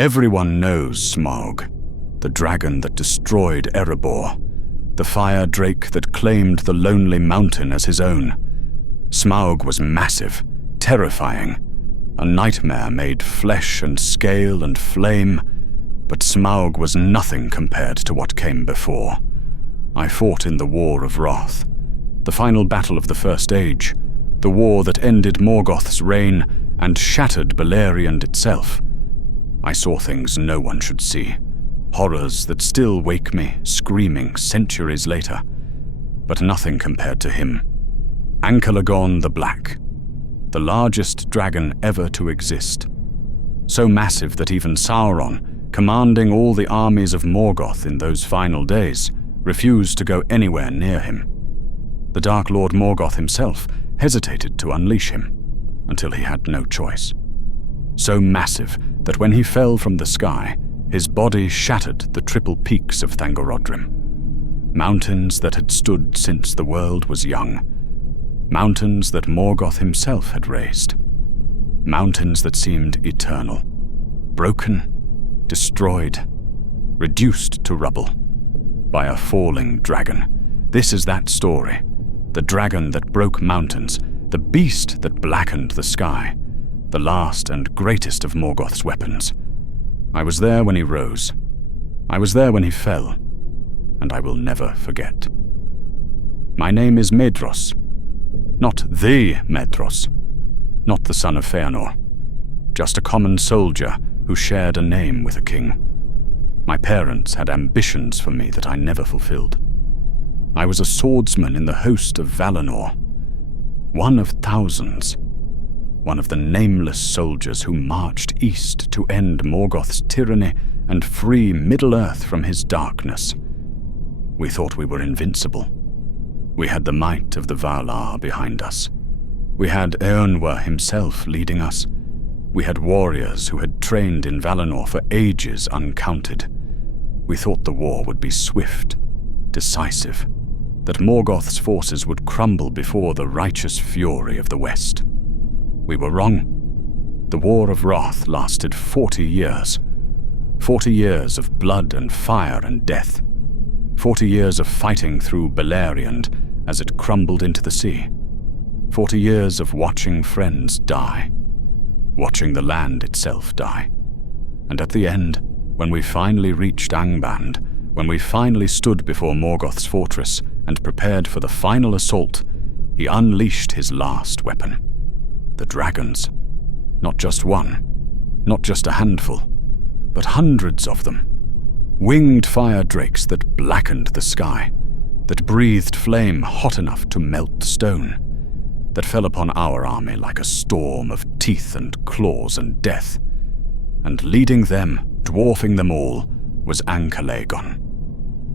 Everyone knows Smaug, the dragon that destroyed Erebor, the fire drake that claimed the lonely mountain as his own. Smaug was massive, terrifying, a nightmare made flesh and scale and flame, but Smaug was nothing compared to what came before. I fought in the War of Wrath, the final battle of the First Age, the war that ended Morgoth's reign and shattered Beleriand itself. I saw things no one should see, horrors that still wake me screaming centuries later, but nothing compared to him. Ancalagon the Black, the largest dragon ever to exist. So massive that even Sauron, commanding all the armies of Morgoth in those final days, refused to go anywhere near him. The Dark Lord Morgoth himself hesitated to unleash him, until he had no choice. So massive that when he fell from the sky, his body shattered the triple peaks of Thangorodrim. Mountains that had stood since the world was young. Mountains that Morgoth himself had raised. Mountains that seemed eternal. Broken, destroyed, reduced to rubble by a falling dragon. This is that story. The dragon that broke mountains, the beast that blackened the sky, the last and greatest of Morgoth's weapons. I was there when he rose. I was there when he fell, and I will never forget. My name is Medros. Not the Medros. Not the son of Feanor. Just a common soldier who shared a name with a king. My parents had ambitions for me that I never fulfilled. I was a swordsman in the host of Valinor, one of thousands, one of the nameless soldiers who marched east to end Morgoth's tyranny and free Middle-earth from his darkness. We thought we were invincible. We had the might of the Valar behind us. We had Eonwë himself leading us. We had warriors who had trained in Valinor for ages uncounted. We thought the war would be swift, decisive, that Morgoth's forces would crumble before the righteous fury of the West. We were wrong. The War of Wrath lasted 40 years. 40 years of blood and fire and death. 40 years of fighting through Beleriand as it crumbled into the sea. 40 years of watching friends die. Watching the land itself die. And at the end, when we finally reached Angband, when we finally stood before Morgoth's fortress and prepared for the final assault, he unleashed his last weapon. The dragons. Not just one, not just a handful, but hundreds of them. Winged fire drakes that blackened the sky, that breathed flame hot enough to melt stone, that fell upon our army like a storm of teeth and claws and death. And leading them, dwarfing them all, was Ancalagon,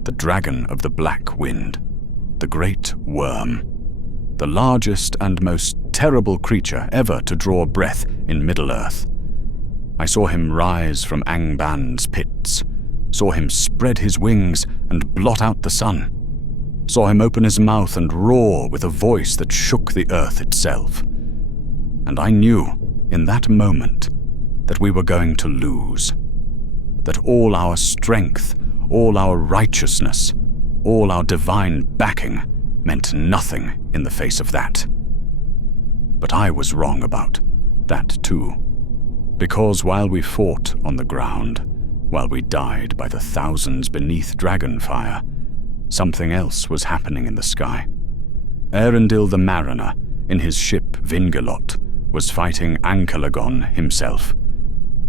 the dragon of the black wind, the great worm, the largest and most terrible creature ever to draw breath in Middle-earth. I saw him rise from Angband's pits, saw him spread his wings and blot out the sun, saw him open his mouth and roar with a voice that shook the earth itself. And I knew, in that moment, that we were going to lose, that all our strength, all our righteousness, all our divine backing meant nothing in the face of that. But I was wrong about that too, because while we fought on the ground, while we died by the thousands beneath dragonfire, something else was happening in the sky. Eärendil the Mariner, in his ship Vingelot, was fighting Ancalagon himself.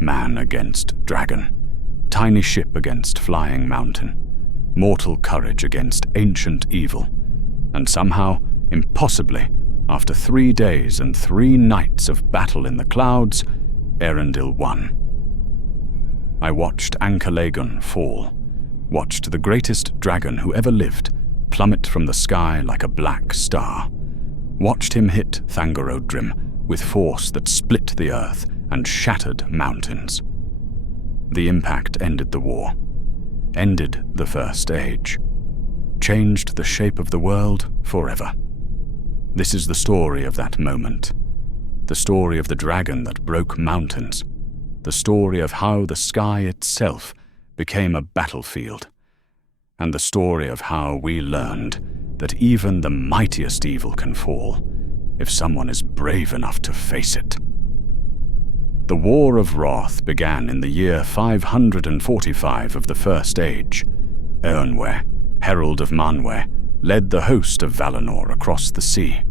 Man against dragon, tiny ship against flying mountain, mortal courage against ancient evil, and somehow, impossibly, after 3 days and 3 nights of battle in the clouds, Eärendil won. I watched Ancalagon fall, watched the greatest dragon who ever lived plummet from the sky like a black star, watched him hit Thangorodrim with force that split the earth and shattered mountains. The impact ended the war, ended the First Age, changed the shape of the world forever. This is the story of that moment, the story of the dragon that broke mountains, the story of how the sky itself became a battlefield, and the story of how we learned that even the mightiest evil can fall if someone is brave enough to face it. The War of Wrath began in the year 545 of the First Age. Eonwe, herald of Manwe, led the host of Valinor across the sea.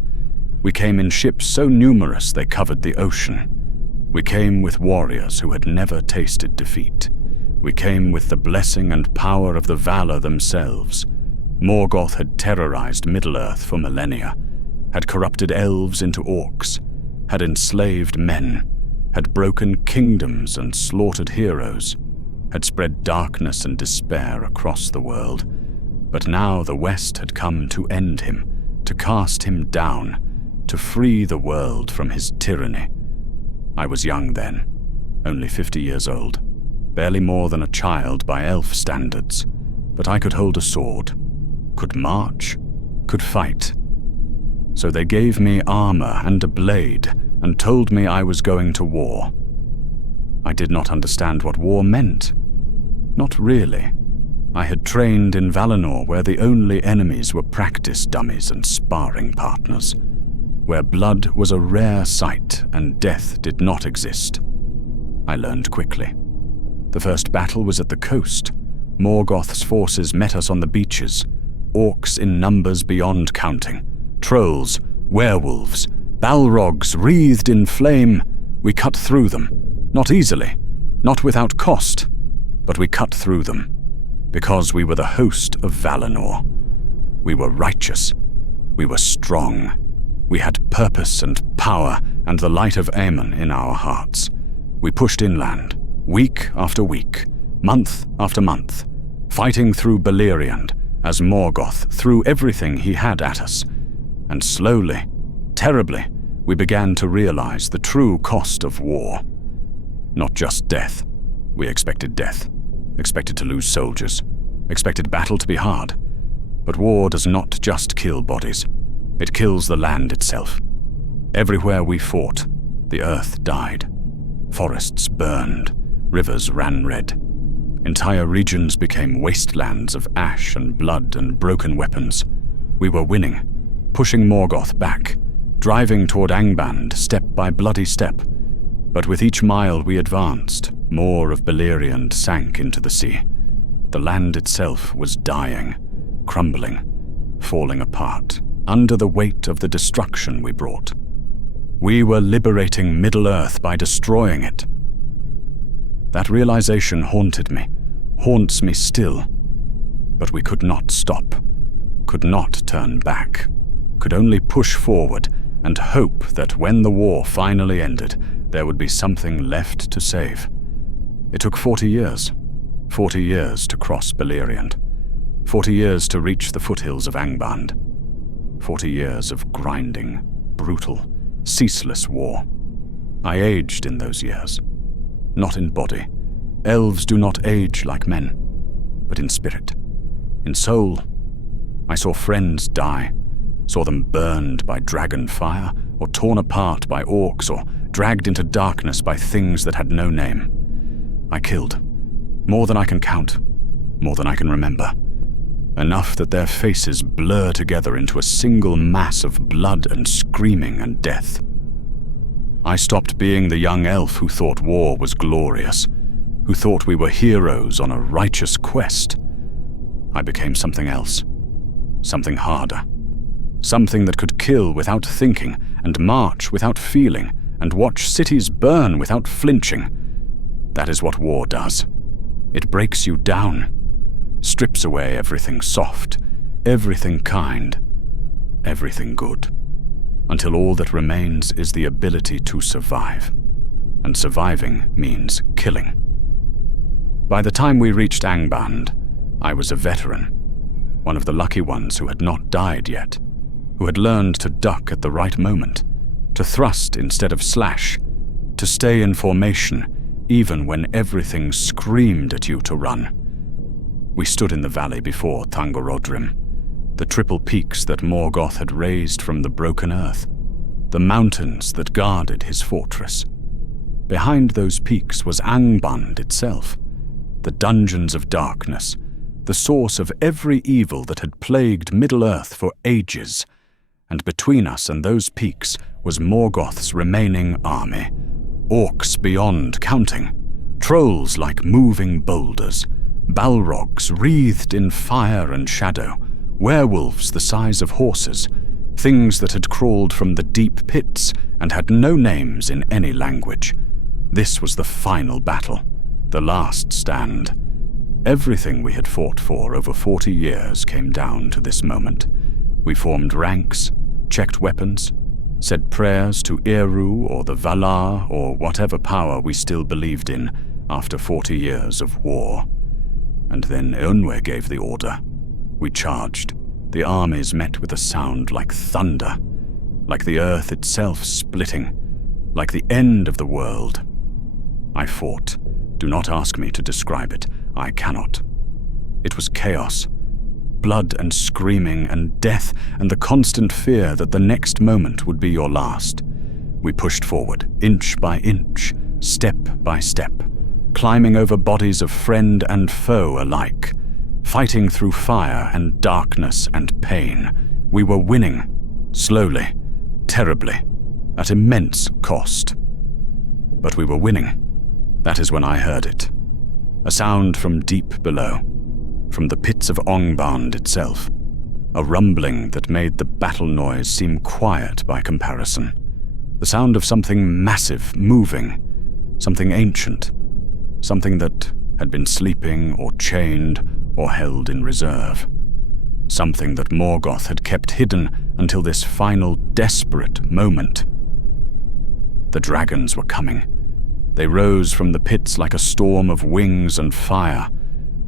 We came in ships so numerous they covered the ocean. We came with warriors who had never tasted defeat. We came with the blessing and power of the Valar themselves. Morgoth had terrorized Middle-earth for millennia, had corrupted elves into orcs, had enslaved men, had broken kingdoms and slaughtered heroes, had spread darkness and despair across the world. But now the West had come to end him, to cast him down, to free the world from his tyranny. I was young then, only 50 years old, barely more than a child by elf standards, but I could hold a sword, could march, could fight. So they gave me armor and a blade and told me I was going to war. I did not understand what war meant. Not really. I had trained in Valinor, where the only enemies were practice dummies and sparring partners, where blood was a rare sight and death did not exist. I learned quickly. The first battle was at the coast. Morgoth's forces met us on the beaches, orcs in numbers beyond counting, trolls, werewolves, balrogs wreathed in flame. We cut through them, not easily, not without cost, but we cut through them, because we were the host of Valinor. We were righteous, we were strong, we had purpose and power and the light of E&auml in our hearts. We pushed inland, week after week, month after month, fighting through Beleriand as Morgoth threw everything he had at us. And slowly, terribly, we began to realize the true cost of war. Not just death. We expected death, expected to lose soldiers, expected battle to be hard. But war does not just kill bodies. It kills the land itself. Everywhere we fought, the earth died. Forests burned, rivers ran red. Entire regions became wastelands of ash and blood and broken weapons. We were winning, pushing Morgoth back, driving toward Angband step by bloody step. But with each mile we advanced, more of Beleriand sank into the sea. The land itself was dying, crumbling, falling apart, under the weight of the destruction we brought. We were liberating Middle-earth by destroying it. That realization haunted me, haunts me still. But we could not stop, could not turn back, could only push forward and hope that when the war finally ended, there would be something left to save. It took 40 years. 40 years to cross Beleriand. 40 years to reach the foothills of Angband. 40 years of grinding, brutal, ceaseless war. I aged in those years. Not in body. Elves do not age like men, but in spirit, in soul. I saw friends die, saw them burned by dragon fire, or torn apart by orcs, or dragged into darkness by things that had no name. I killed, more than I can count, more than I can remember. Enough that their faces blur together into a single mass of blood and screaming and death. I stopped being the young elf who thought war was glorious, who thought we were heroes on a righteous quest. I became something else, something harder, something that could kill without thinking and march without feeling and watch cities burn without flinching. That is what war does. It breaks you down, strips away everything soft, everything kind, everything good, until all that remains is the ability to survive. And surviving means killing. By the time we reached Angband, I was a veteran, one of the lucky ones who had not died yet, who had learned to duck at the right moment, to thrust instead of slash, to stay in formation even when everything screamed at you to run. We stood in the valley before Tangorodrim, the triple peaks that Morgoth had raised from the broken earth, the mountains that guarded his fortress. Behind those peaks was Angband itself, the dungeons of darkness, the source of every evil that had plagued Middle-earth for ages. And between us and those peaks was Morgoth's remaining army, orcs beyond counting, trolls like moving boulders, balrogs wreathed in fire and shadow, werewolves the size of horses, things that had crawled from the deep pits and had no names in any language. This was the final battle, the last stand. Everything we had fought for over 40 years came down to this moment. We formed ranks, checked weapons, said prayers to Eru or the Valar or whatever power we still believed in after 40 years of war. And then Eonwe gave the order. We charged. The armies met with a sound like thunder, like the earth itself splitting, like the end of the world. I fought. Do not ask me to describe it. I cannot. It was chaos. Blood and screaming and death and the constant fear that the next moment would be your last. We pushed forward, inch by inch, step by step, climbing over bodies of friend and foe alike, fighting through fire and darkness and pain. We were winning, slowly, terribly, at immense cost. But we were winning. That is when I heard it. A sound from deep below, from the pits of Angband itself. A rumbling that made the battle noise seem quiet by comparison. The sound of something massive moving, something ancient, something that had been sleeping or chained or held in reserve. Something that Morgoth had kept hidden until this final desperate moment. The dragons were coming. They rose from the pits like a storm of wings and fire.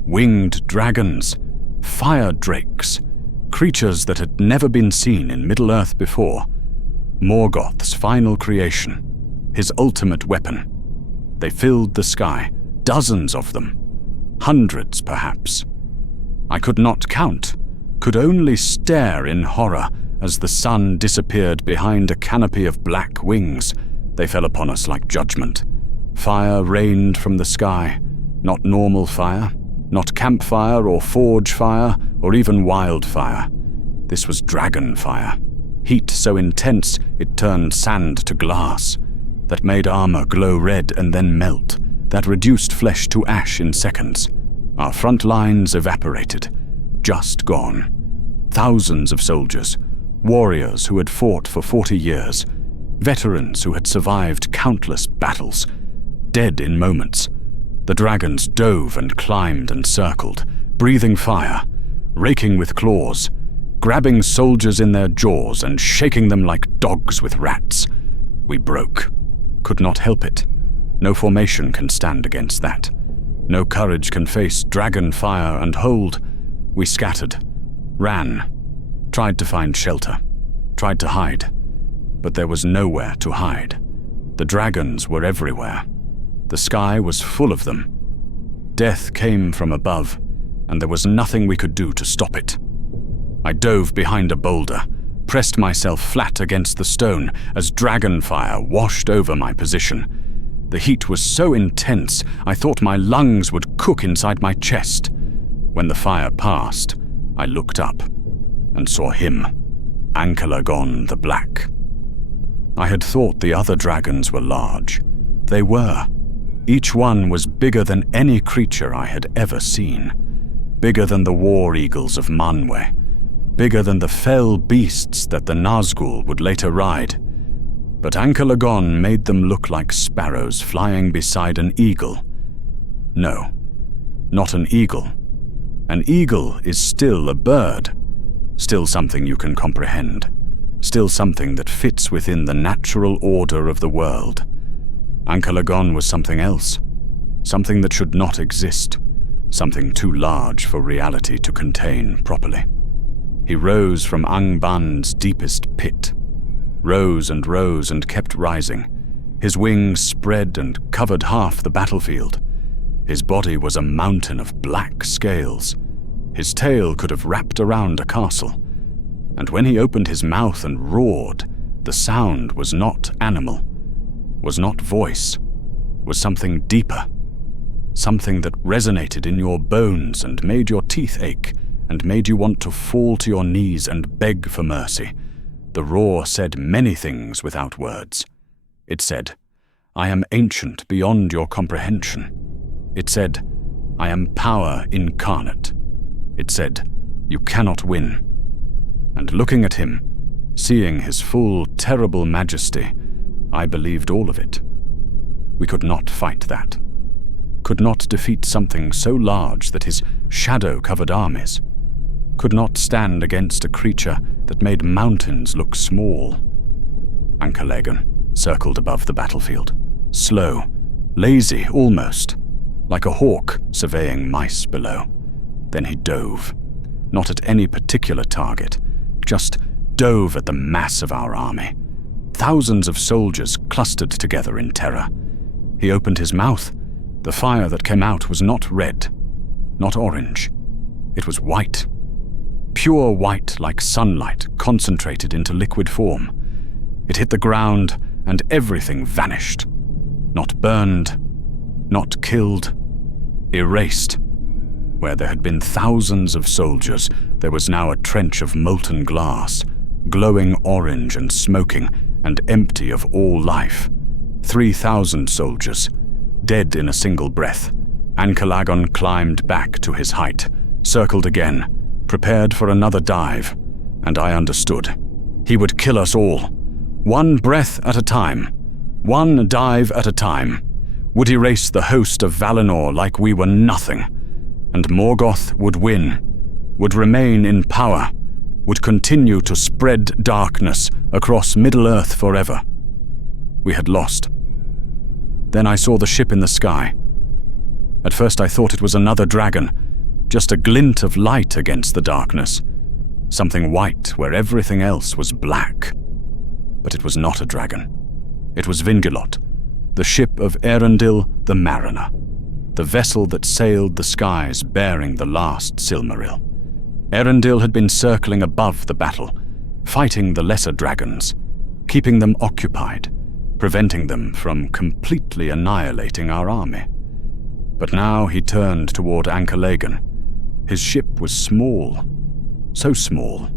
Winged dragons, fire drakes, creatures that had never been seen in Middle-earth before. Morgoth's final creation, his ultimate weapon. They filled the sky, dozens of them, hundreds perhaps. I could not count, could only stare in horror as the sun disappeared behind a canopy of black wings. They fell upon us like judgment. Fire rained from the sky, not normal fire, not campfire or forge fire or even wildfire. This was dragon fire, heat so intense it turned sand to glass, that made armor glow red and then melt, that reduced flesh to ash in seconds. Our front lines evaporated, just gone. Thousands of soldiers, warriors who had fought for 40 years, veterans who had survived countless battles, dead in moments. The dragons dove and climbed and circled, breathing fire, raking with claws, grabbing soldiers in their jaws and shaking them like dogs with rats. We broke. Could not help it. No formation can stand against that. No courage can face dragon fire and hold. We scattered, ran, tried to find shelter, tried to hide. But there was nowhere to hide. The dragons were everywhere. The sky was full of them. Death came from above, and there was nothing we could do to stop it. I dove behind a boulder, pressed myself flat against the stone as dragon fire washed over my position. The heat was so intense, I thought my lungs would cook inside my chest. When the fire passed, I looked up and saw him, Ancalagon the Black. I had thought the other dragons were large. They were. Each one was bigger than any creature I had ever seen. Bigger than the war eagles of Manwë. Bigger than the fell beasts that the Nazgûl would later ride. But Ancalagon made them look like sparrows flying beside an eagle. No, not an eagle. An eagle is still a bird, still something you can comprehend, still something that fits within the natural order of the world. Ancalagon was something else, something that should not exist, something too large for reality to contain properly. He rose from Angband's deepest pit, rose and kept rising. His wings spread and covered half the battlefield. His body was a mountain of black scales. His tail could have wrapped around a castle. And when he opened his mouth and roared, the sound was not animal, was not voice, was something deeper, something that resonated in your bones and made your teeth ache and made you want to fall to your knees and beg for mercy. The roar said many things without words. It said, "I am ancient beyond your comprehension." It said, "I am power incarnate." It said, "You cannot win." And looking at him, seeing his full, terrible majesty, I believed all of it. We could not fight that. Could not defeat something so large that his shadow covered armies. Could not stand against a creature that made mountains look small. Ancalagon circled above the battlefield, slow, lazy almost, like a hawk surveying mice below. Then he dove, not at any particular target, just dove at the mass of our army. Thousands of soldiers clustered together in terror. He opened his mouth. The fire that came out was not red, not orange. It was white. Pure white like sunlight concentrated into liquid form. It hit the ground and everything vanished. Not burned, not killed, erased. Where there had been thousands of soldiers, there was now a trench of molten glass, glowing orange and smoking and empty of all life. 3,000 soldiers, dead in a single breath. Ancalagon climbed back to his height, circled again, prepared for another dive, and I understood. He would kill us all. One breath at a time, one dive at a time, would erase the host of Valinor like we were nothing, and Morgoth would win, would remain in power, would continue to spread darkness across Middle-earth forever. We had lost. Then I saw the ship in the sky. At first I thought it was another dragon, just a glint of light against the darkness, something white where everything else was black. But it was not a dragon. It was Vingilot, the ship of Rendil the Mariner, the vessel that sailed the skies bearing the last Silmaril. Rendil had been circling above the battle, fighting the lesser dragons, keeping them occupied, preventing them from completely annihilating our army. But now he turned toward Ancalagon. His ship was small, so small,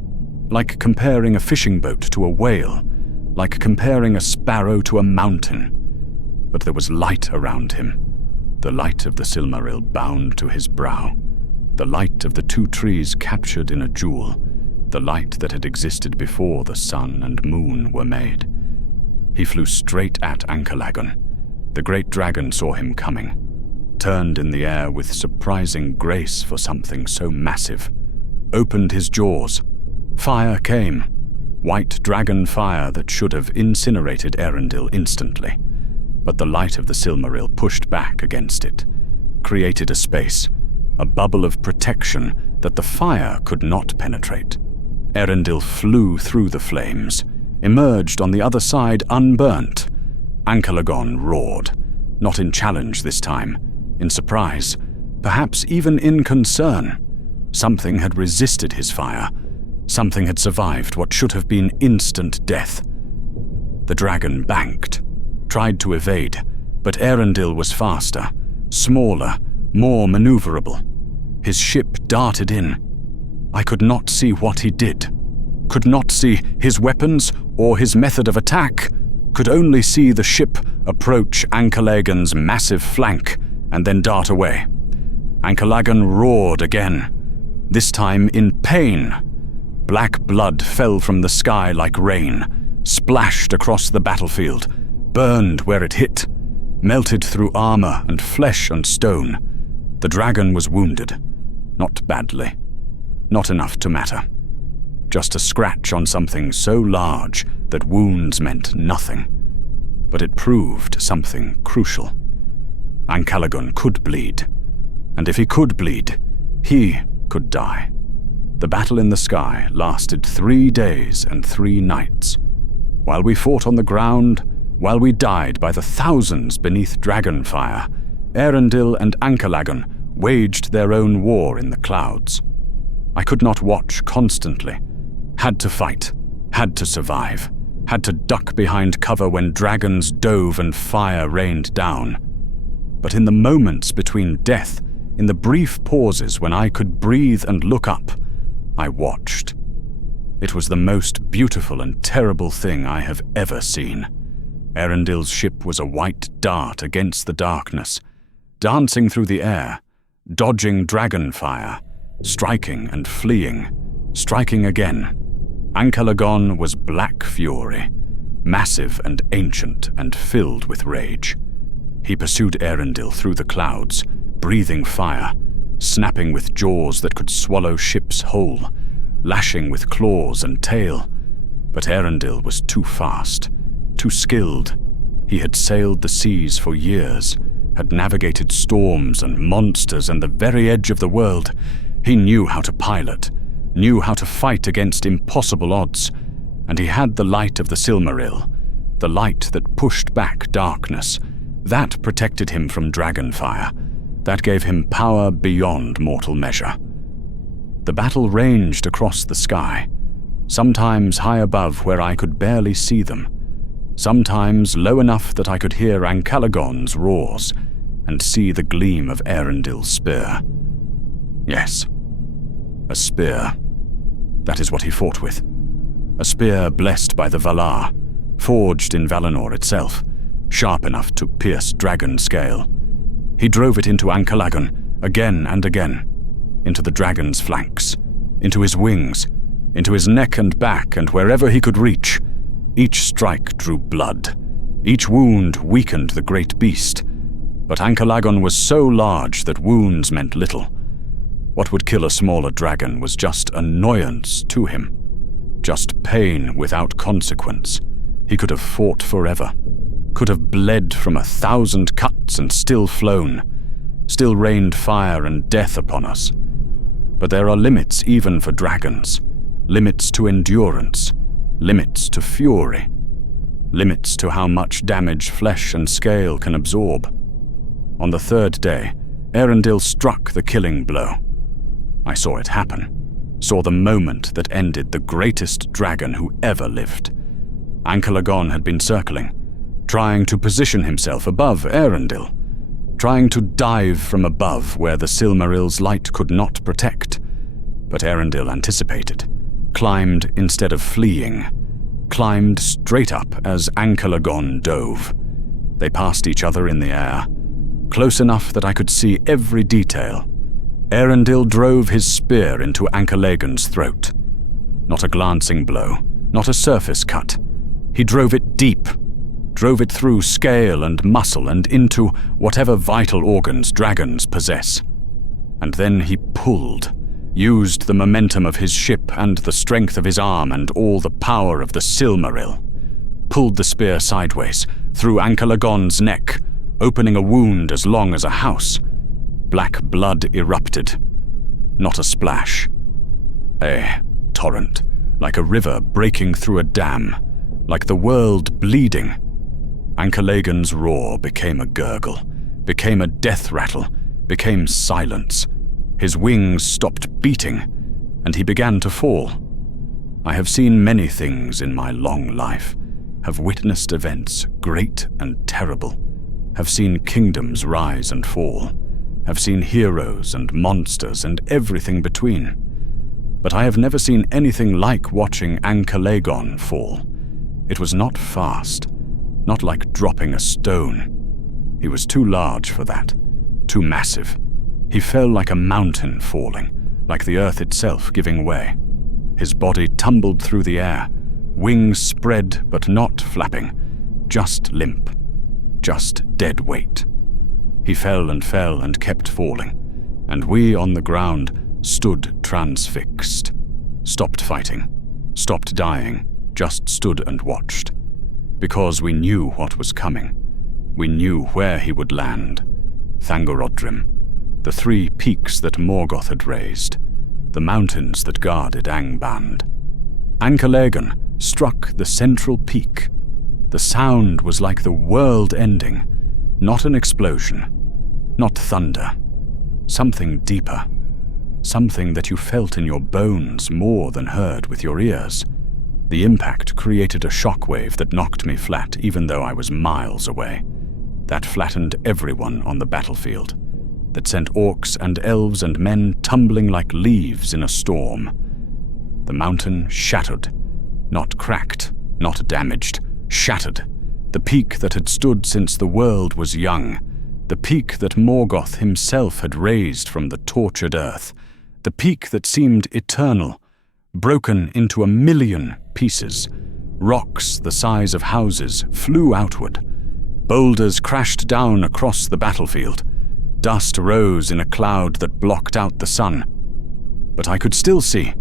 like comparing a fishing boat to a whale, like comparing a sparrow to a mountain. But there was light around him, the light of the Silmaril bound to his brow, the light of the two trees captured in a jewel, the light that had existed before the sun and moon were made. He flew straight at Ancalagon. The great dragon saw him coming, turned in the air with surprising grace for something so massive, opened his jaws. Fire came, white dragon fire that should have incinerated Rendil instantly. But the light of the Silmaril pushed back against it, created a space, a bubble of protection that the fire could not penetrate. Rendil flew through the flames, emerged on the other side unburnt. Ancalagon roared, not in challenge this time, in surprise, perhaps even in concern. Something had resisted his fire. Something had survived what should have been instant death. The dragon banked, tried to evade, but Rendil was faster, smaller, more maneuverable. His ship darted in. I could not see what he did, could not see his weapons or his method of attack, could only see the ship approach Ancalagon's massive flank and then dart away. Ancalagon roared again, this time in pain. Black blood fell from the sky like rain, splashed across the battlefield, burned where it hit, melted through armor and flesh and stone. The dragon was wounded, not badly, not enough to matter. Just a scratch on something so large that wounds meant nothing. But it proved something crucial. Ancalagon could bleed, and if he could bleed, he could die. The battle in the sky lasted 3 days and 3 nights. While we fought on the ground, while we died by the thousands beneath dragonfire, Rendil and Ancalagon waged their own war in the clouds. I could not watch constantly. Had to fight, had to survive, had to duck behind cover when dragons dove and fire rained down. But in the moments between death, in the brief pauses when I could breathe and look up, I watched. It was the most beautiful and terrible thing I have ever seen. Erendil's ship was a white dart against the darkness, dancing through the air, dodging dragon fire, striking and fleeing, striking again. Ancalagon was black fury, massive and ancient and filled with rage. He pursued Erendil through the clouds, breathing fire, snapping with jaws that could swallow ships whole, lashing with claws and tail. But Erendil was too fast, too skilled. He had sailed the seas for years, had navigated storms and monsters and the very edge of the world. He knew how to pilot, knew how to fight against impossible odds, and he had the light of the Silmaril, the light that pushed back darkness. That protected him from dragonfire. That gave him power beyond mortal measure. The battle ranged across the sky, sometimes high above where I could barely see them, sometimes low enough that I could hear Ancalagon's roars and see the gleam of Erendil's spear. Yes, a spear. That is what he fought with. A spear blessed by the Valar, forged in Valinor itself, sharp enough to pierce dragon scale. He drove it into Ancalagon again and again, into the dragon's flanks, into his wings, into his neck and back, and wherever he could reach. Each strike drew blood. Each wound weakened the great beast. But Ancalagon was so large that wounds meant little. What would kill a smaller dragon was just annoyance to him, just pain without consequence. He could have fought forever, could have bled from 1,000 cuts and still flown, still rained fire and death upon us. But there are limits even for dragons, limits to endurance, limits to fury, limits to how much damage flesh and scale can absorb. On the third day, Erendil struck the killing blow. I saw it happen, saw the moment that ended the greatest dragon who ever lived. Ancalagon had been circling, trying to position himself above Erendil, trying to dive from above where the Silmaril's light could not protect. But Erendil anticipated, climbed instead of fleeing, climbed straight up as Ancalagon dove. They passed each other in the air, close enough that I could see every detail. Erendil drove his spear into Ancalagon's throat. Not a glancing blow, not a surface cut. He drove it deep, drove it through scale and muscle and into whatever vital organs dragons possess. And then he pulled, used the momentum of his ship and the strength of his arm and all the power of the Silmaril, pulled the spear sideways, through Ancalagon's neck, opening a wound as long as a house. Black blood erupted. Not a splash. A torrent, like a river breaking through a dam, like the world bleeding. Ancalagon's roar became a gurgle, became a death rattle, became silence. His wings stopped beating, and he began to fall. I have seen many things in my long life, have witnessed events great and terrible, have seen kingdoms rise and fall, have seen heroes and monsters and everything between. But I have never seen anything like watching Ancalagon fall. It was not fast, not like dropping a stone. He was too large for that, too massive. He fell like a mountain falling, like the earth itself giving way. His body tumbled through the air, wings spread but not flapping, just limp, just dead weight. He fell and kept falling, and we on the ground stood transfixed. Stopped fighting, stopped dying, just stood and watched. Because we knew what was coming. We knew where he would land. Thangorodrim, the 3 peaks that Morgoth had raised, the mountains that guarded Angband. Ancalagon struck the central peak. The sound was like the world ending, not an explosion, not thunder, something deeper, something that you felt in your bones more than heard with your ears. The impact created a shockwave that knocked me flat even though I was miles away. that flattened everyone on the battlefield, that sent orcs and elves and men tumbling like leaves in a storm. The mountain shattered, not cracked, not damaged, shattered. The peak that had stood since the world was young, the peak that Morgoth himself had raised from the tortured earth, the peak that seemed eternal, broken into 1,000,000 pieces. Rocks the size of houses flew outward. Boulders crashed down across the battlefield. Dust rose in a cloud that blocked out the sun. But I could still see,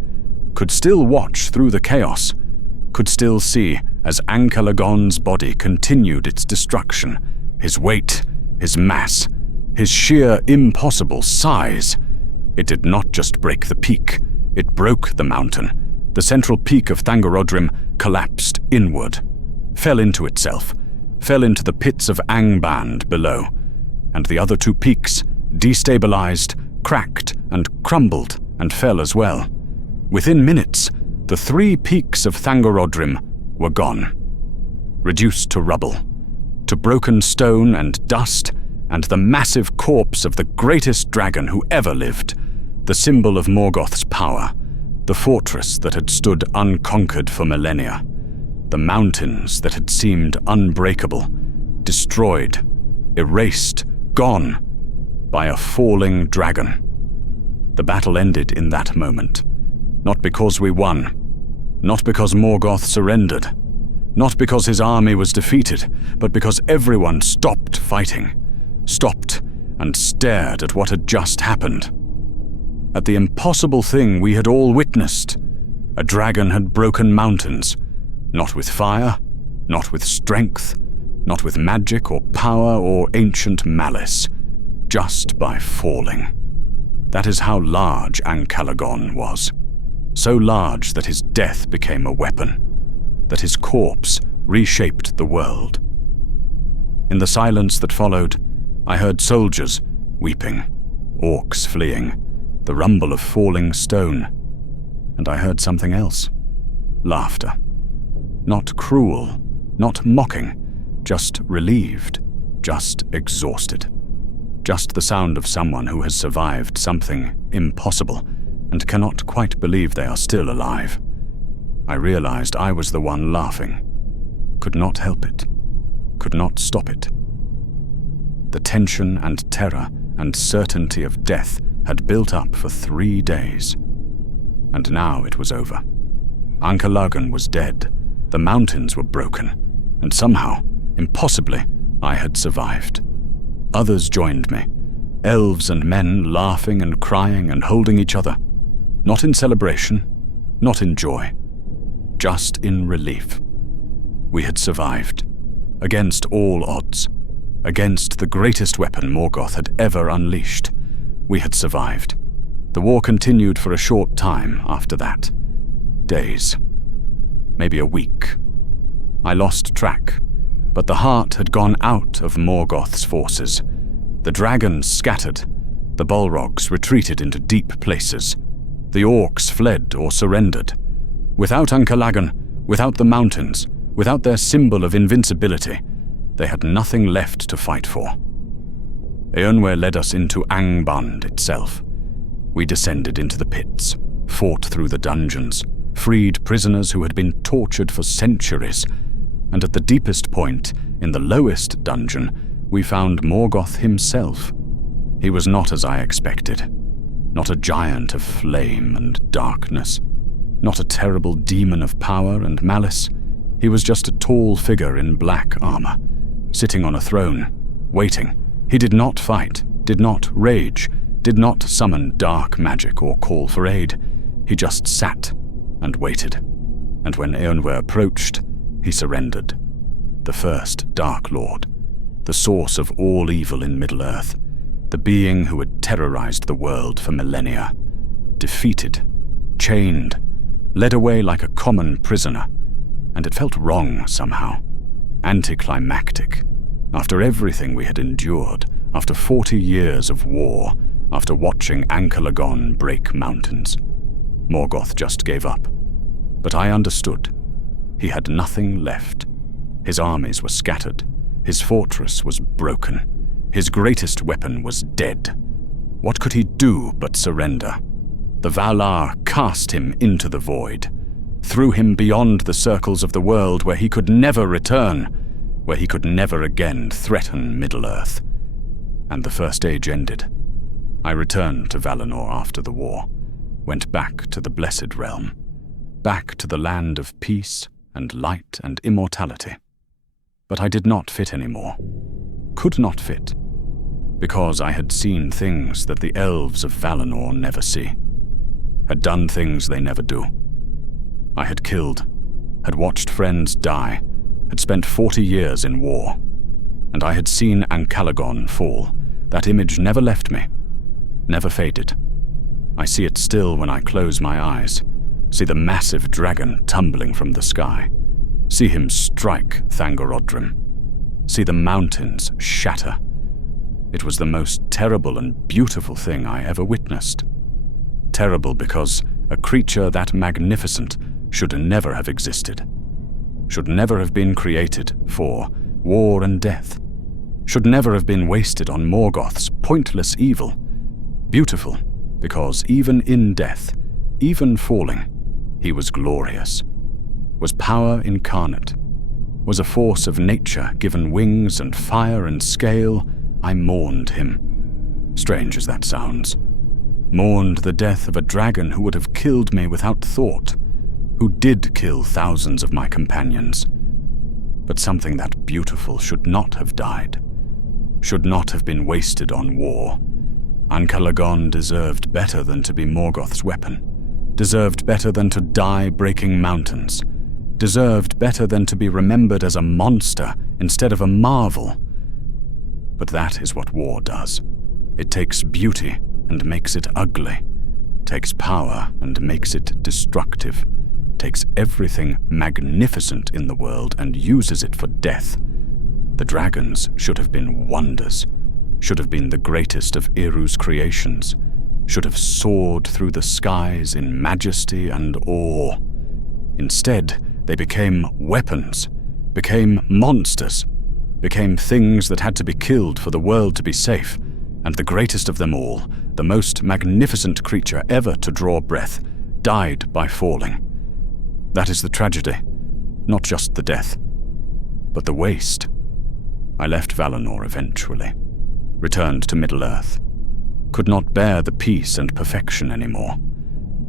could still watch through the chaos, could still see as Ancalagon's body continued its destruction, his weight, his mass, his sheer impossible size. It did not just break the peak, it broke the mountain. The central peak of Thangorodrim collapsed inward, fell into itself, fell into the pits of Angband below, and the other 2 peaks, destabilized, cracked, and crumbled, and fell as well. Within minutes, the 3 peaks of Thangorodrim were gone, reduced to rubble, to broken stone and dust, and the massive corpse of the greatest dragon who ever lived, the symbol of Morgoth's power, the fortress that had stood unconquered for millennia, the mountains that had seemed unbreakable, destroyed, erased, gone by a falling dragon. The battle ended in that moment, not because we won, not because Morgoth surrendered, not because his army was defeated, but because everyone stopped fighting, stopped and stared at what had just happened. At the impossible thing we had all witnessed. A dragon had broken mountains, not with fire, not with strength, not with magic or power or ancient malice, just by falling. That is how large Ancalagon was. So large that his death became a weapon, that his corpse reshaped the world. In the silence that followed, I heard soldiers weeping, orcs fleeing, the rumble of falling stone, and I heard something else. Laughter. Not cruel, not mocking, just relieved, just exhausted. Just the sound of someone who has survived something impossible and cannot quite believe they are still alive. I realized I was the one laughing. Could not help it. Could not stop it. The tension and terror and certainty of death had built up for 3 days. And now it was over. Ancalagon was dead, the mountains were broken, and somehow, impossibly, I had survived. Others joined me, elves and men laughing and crying and holding each other. Not in celebration, not in joy, just in relief. We had survived, against all odds, against the greatest weapon Morgoth had ever unleashed. We had survived. The war continued for a short time after that. Days. Maybe a week. I lost track, but the heart had gone out of Morgoth's forces. The dragons scattered. The Balrogs retreated into deep places. The orcs fled or surrendered. Without Ancalagon, without the mountains, without their symbol of invincibility, they had nothing left to fight for. E&auml led us into Angband itself. We descended into the pits, fought through the dungeons, freed prisoners who had been tortured for centuries, and at the deepest point, in the lowest dungeon, we found Morgoth himself. He was not as I expected. Not a giant of flame and darkness. Not a terrible demon of power and malice. He was just a tall figure in black armor, sitting on a throne, waiting. He did not fight, did not rage, did not summon dark magic or call for aid. He just sat and waited. And when E&auml approached, he surrendered. The first Dark Lord, the source of all evil in Middle-earth, the being who had terrorized the world for millennia, defeated, chained, led away like a common prisoner, and it felt wrong somehow, anticlimactic. After everything we had endured, after 40 years of war, after watching Ancalagon break mountains, Morgoth just gave up. But I understood. He had nothing left. His armies were scattered. His fortress was broken. His greatest weapon was dead. What could he do but surrender? The Valar cast him into the void, threw him beyond the circles of the world where he could never return, where he could never again threaten Middle-earth. And the First Age ended. I returned to Valinor after the war, went back to the Blessed Realm, back to the land of peace and light and immortality. But I did not fit anymore, could not fit, because I had seen things that the elves of Valinor never see, had done things they never do. I had killed, had watched friends die, had spent 40 years in war, and I had seen Ancalagon fall. That image never left me, never faded. I see it still when I close my eyes, see the massive dragon tumbling from the sky, see him strike Thangorodrim, see the mountains shatter. It was the most terrible and beautiful thing I ever witnessed. Terrible because a creature that magnificent should never have existed, should never have been created for war and death, should never have been wasted on Morgoth's pointless evil. Beautiful because even in death, even falling, he was glorious, was power incarnate, was a force of nature given wings and fire and scale. I mourned him, strange as that sounds. Mourned the death of a dragon who would have killed me without thought, who did kill thousands of my companions. But something that beautiful should not have died, should not have been wasted on war. Ancalagon deserved better than to be Morgoth's weapon, deserved better than to die breaking mountains, deserved better than to be remembered as a monster instead of a marvel. But that is what war does. It takes beauty and makes it ugly, takes power and makes it destructive, takes everything magnificent in the world and uses it for death. The dragons should have been wonders, should have been the greatest of Iru's creations, should have soared through the skies in majesty and awe. Instead, they became weapons, became monsters, became things that had to be killed for the world to be safe, and the greatest of them all, the most magnificent creature ever to draw breath, died by falling. That is the tragedy, not just the death, but the waste. I left Valinor eventually, returned to Middle-earth, could not bear the peace and perfection anymore,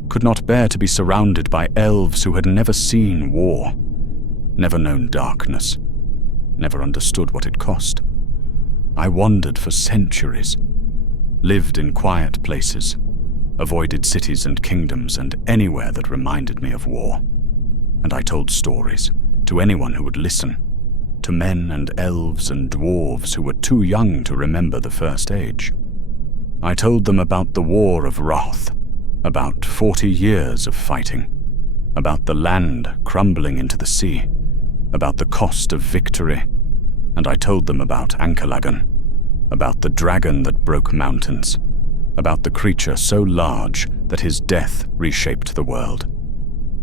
could not bear to be surrounded by elves who had never seen war, never known darkness, never understood what it cost. I wandered for centuries, lived in quiet places, avoided cities and kingdoms and anywhere that reminded me of war. And I told stories to anyone who would listen, to men and elves and dwarves who were too young to remember the First Age. I told them about the War of Wrath, about 40 years of fighting, about the land crumbling into the sea, about the cost of victory, and I told them about Ancalagon, about the dragon that broke mountains, about the creature so large that his death reshaped the world,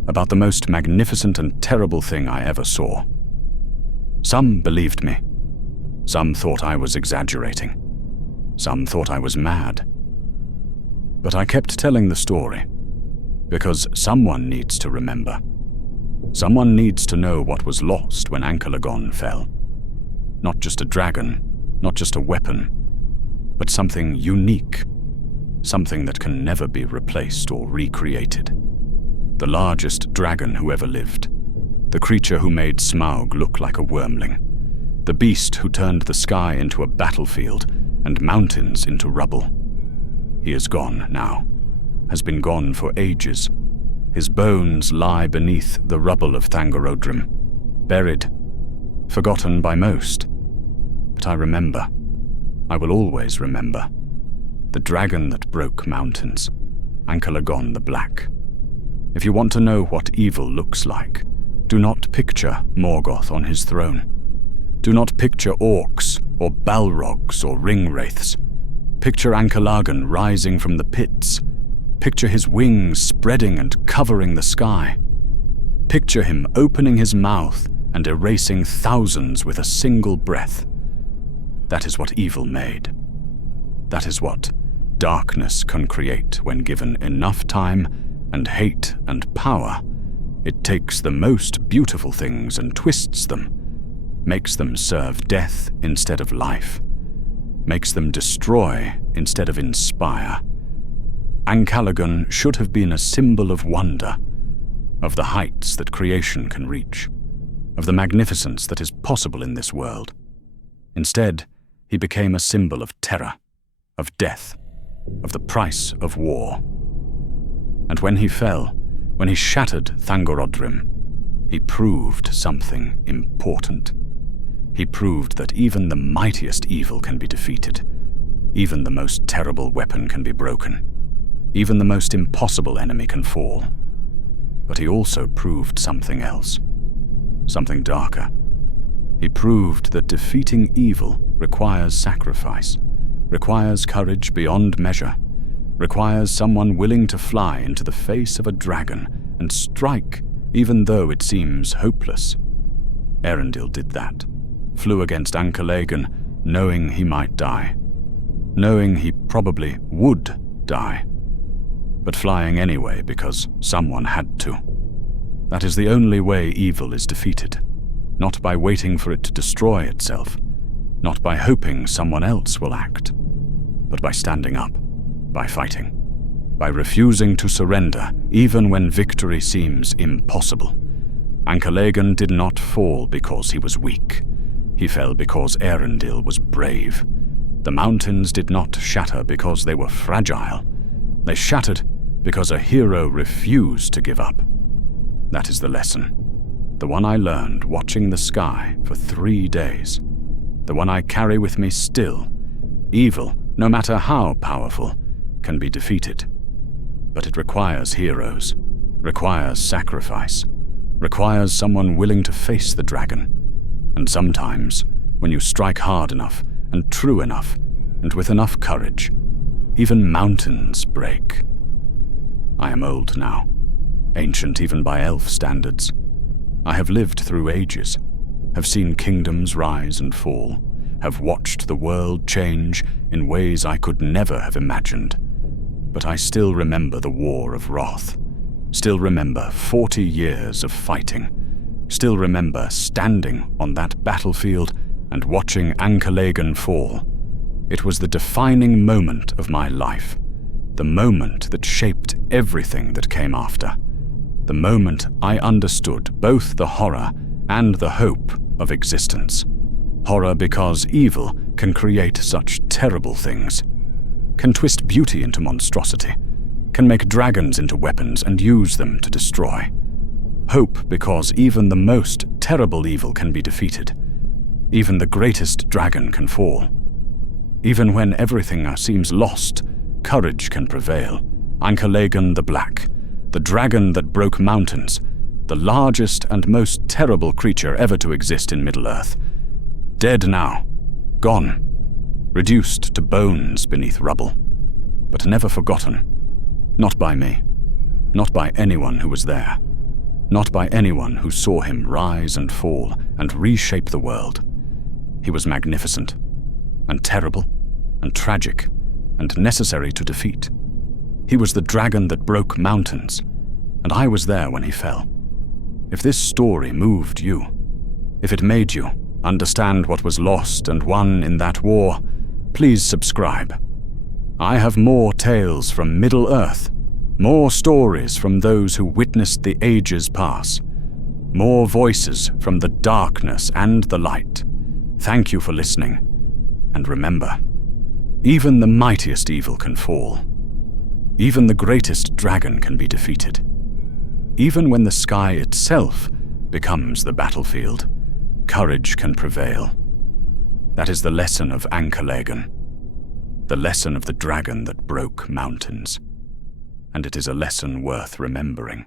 about the most magnificent and terrible thing I ever saw. Some believed me. Some thought I was exaggerating. Some thought I was mad. But I kept telling the story, because someone needs to remember. Someone needs to know what was lost when Ancalagon fell. Not just a dragon, not just a weapon, but something unique, something that can never be replaced or recreated. The largest dragon who ever lived, the creature who made Smaug look like a wormling, the beast who turned the sky into a battlefield and mountains into rubble. He is gone now, has been gone for ages. His bones lie beneath the rubble of Thangorodrim, buried, forgotten by most. But I remember. I will always remember. The dragon that broke mountains, Ancalagon the Black. If you want to know what evil looks like, do not picture Morgoth on his throne. Do not picture orcs or balrogs or ringwraiths. Picture Ancalagon rising from the pits. Picture his wings spreading and covering the sky. Picture him opening his mouth and erasing thousands with a single breath. That is what evil made. That is what darkness can create when given enough time and hate and power. It takes the most beautiful things and twists them, makes them serve death instead of life, makes them destroy instead of inspire. Ancalagon should have been a symbol of wonder, of the heights that creation can reach, of the magnificence that is possible in this world. Instead, he became a symbol of terror, of death, of the price of war. And when he fell, when he shattered Thangorodrim, he proved something important. He proved that even the mightiest evil can be defeated, even the most terrible weapon can be broken, even the most impossible enemy can fall. But he also proved something else, something darker. He proved that defeating evil requires sacrifice, requires courage beyond measure, requires someone willing to fly into the face of a dragon and strike even though it seems hopeless. Rendil did that, flew against Ancalagon knowing he might die, knowing he probably would die, but flying anyway because someone had to. That is the only way evil is defeated, not by waiting for it to destroy itself, not by hoping someone else will act, but by standing up, by fighting, by refusing to surrender even when victory seems impossible. Ancalagon did not fall because he was weak. He fell because Rendil was brave. The mountains did not shatter because they were fragile. They shattered because a hero refused to give up. That is the lesson, the one I learned watching the sky for 3 days, the one I carry with me still. Evil, no matter how powerful, can be defeated. But it requires heroes, requires sacrifice, requires someone willing to face the dragon. And sometimes, when you strike hard enough and true enough and with enough courage, even mountains break. I am old now, ancient even by elf standards. I have lived through ages, have seen kingdoms rise and fall, have watched the world change in ways I could never have imagined. But I still remember the War of Wrath, still remember 40 years of fighting, still remember standing on that battlefield and watching Ancalagon fall. It was the defining moment of my life, the moment that shaped everything that came after, the moment I understood both the horror and the hope of existence. Horror because evil can create such terrible things, can twist beauty into monstrosity, can make dragons into weapons and use them to destroy. Hope because even the most terrible evil can be defeated. Even the greatest dragon can fall. Even when everything seems lost, courage can prevail. Ancalagon the Black, the dragon that broke mountains, the largest and most terrible creature ever to exist in Middle-earth. Dead now, gone, reduced to bones beneath rubble, but never forgotten. Not by me, not by anyone who was there, not by anyone who saw him rise and fall and reshape the world. He was magnificent, and terrible, and tragic, and necessary to defeat. He was the dragon that broke mountains, and I was there when he fell. If this story moved you, if it made you understand what was lost and won in that war, please subscribe. I have more tales from Middle-earth, more stories from those who witnessed the ages pass, more voices from the darkness and the light. Thank you for listening, and remember, even the mightiest evil can fall. Even the greatest dragon can be defeated. Even when the sky itself becomes the battlefield, courage can prevail. That is the lesson of Ancalagon, the lesson of the dragon that broke mountains, and it is a lesson worth remembering.